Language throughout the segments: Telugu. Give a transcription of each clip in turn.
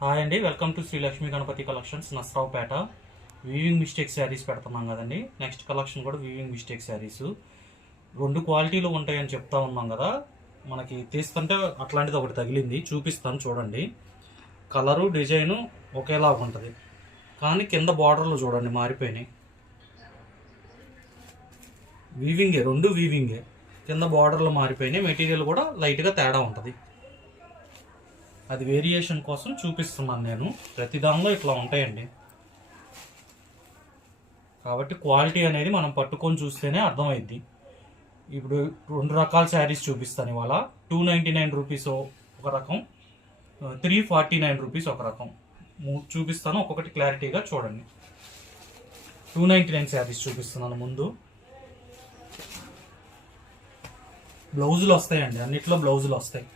హాయ్ అండి, welcome to Sri Lakshmi Ganapati collections, Nasraopet. Weaving mistake saris పెడుతున్నాం కదండి. నెక్స్ట్ కలెక్షన్ కూడా వీవింగ్ మిస్టేక్ శారీస్. రెండు క్వాలిటీలు ఉంటాయని చెప్తా ఉన్నాం కదా. మనకి తీస్తుంటే అట్లాంటిది ఒకటి తగిలింది, చూపిస్తాను చూడండి. కలరు డిజైను ఒకేలాగా ఉంటుంది, కానీ కింద బార్డర్లు చూడండి మారిపోయినాయి. వీవింగే, రెండు వీవింగే. కింద బార్డర్లు మారిపోయినాయి, మెటీరియల్ కూడా లైట్గా తేడా ఉంటుంది. అది వేరియేషన్ కోసం చూపిస్తున్నాను నేను. ప్రతి దానిలో ఇట్లా ఉంటాయండి, కాబట్టి క్వాలిటీ అనేది మనం పట్టుకొని చూస్తేనే అర్థమైద్ది. ఇప్పుడు రెండు రకాల శారీస్ చూపిస్తాను ఇవాళ. 299 రూపీస్ ఒక రకం, 349 రూపీస్ ఒక రకం చూపిస్తాను. ఒక్కొక్కటి క్లారిటీగా చూడండి. 299 శారీస్ చూపిస్తున్నాను. ముందు బ్లౌజులు వస్తాయండి, అన్నిట్లో బ్లౌజులు వస్తాయి.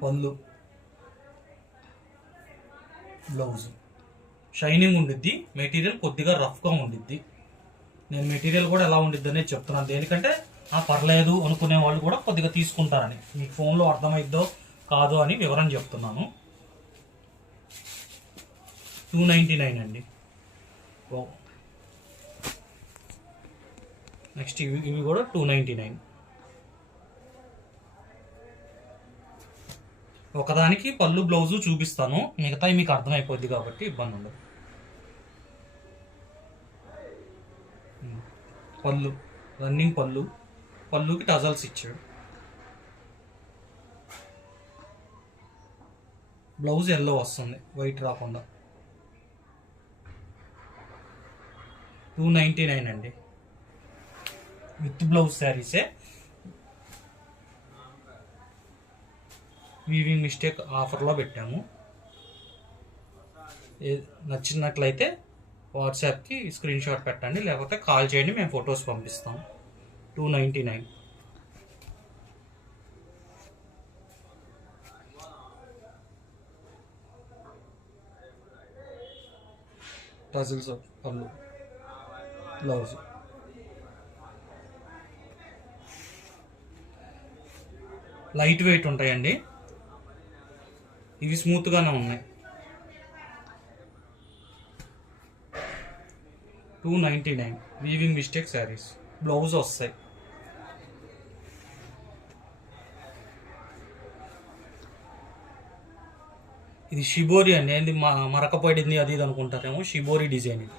పళ్ళు, బ్లౌజ్ షైనింగ్ ఉండిద్ది. మెటీరియల్ కొద్దిగా రఫ్గా ఉండిద్ది. నేను మెటీరియల్ కూడా ఎలా ఉండిద్ది అనేది చెప్తున్నాను. దేనికంటే పర్లేదు అనుకునే వాళ్ళు కూడా కొద్దిగా తీసుకుంటారని, మీకు ఫోన్లో అర్థమైద్దో కాదో అని వివరణ చెప్తున్నాను. 299 అండి. నెక్స్ట్ ఇవి కూడా 299. ఒకదానికి పళ్ళు బ్లౌజు చూపిస్తాను, మిగతాయి మీకు అర్థమైపోద్ది కాబట్టి ఇబ్బంది ఉండదు. పళ్ళు రన్నింగ్ పళ్ళు, పళ్ళుకి టజల్స్ ఇచ్చాడు. బ్లౌజ్ ఎల్లో వస్తుంది, వైట్ రాకుండా. 299 అండి, విత్ బ్లౌజ్ శారీసే. వీవింగ్ మిస్టేక్ ఆఫర్లో పెట్టాము. నచ్చినట్లయితే వాట్సాప్కి స్క్రీన్ షాట్ పెట్టండి, లేకపోతే కాల్ చేయండి, మేము ఫొటోస్ పంపిస్తాం. 299. టజిల్స్ పళ్ళు, బ్లౌజ్. లైట్ వెయిట్ ఉంటాయండి, ఇవి స్మూత్గానే ఉన్నాయి. 299 వీవింగ్ మిస్టేక్ శారీస్. బ్లౌజ్ వస్తాయి. ఇది షిబోరి అండి, ఏంది మరక పడింది అది ఇది అనుకుంటారేమో. షిబోరి డిజైన్ ఇది.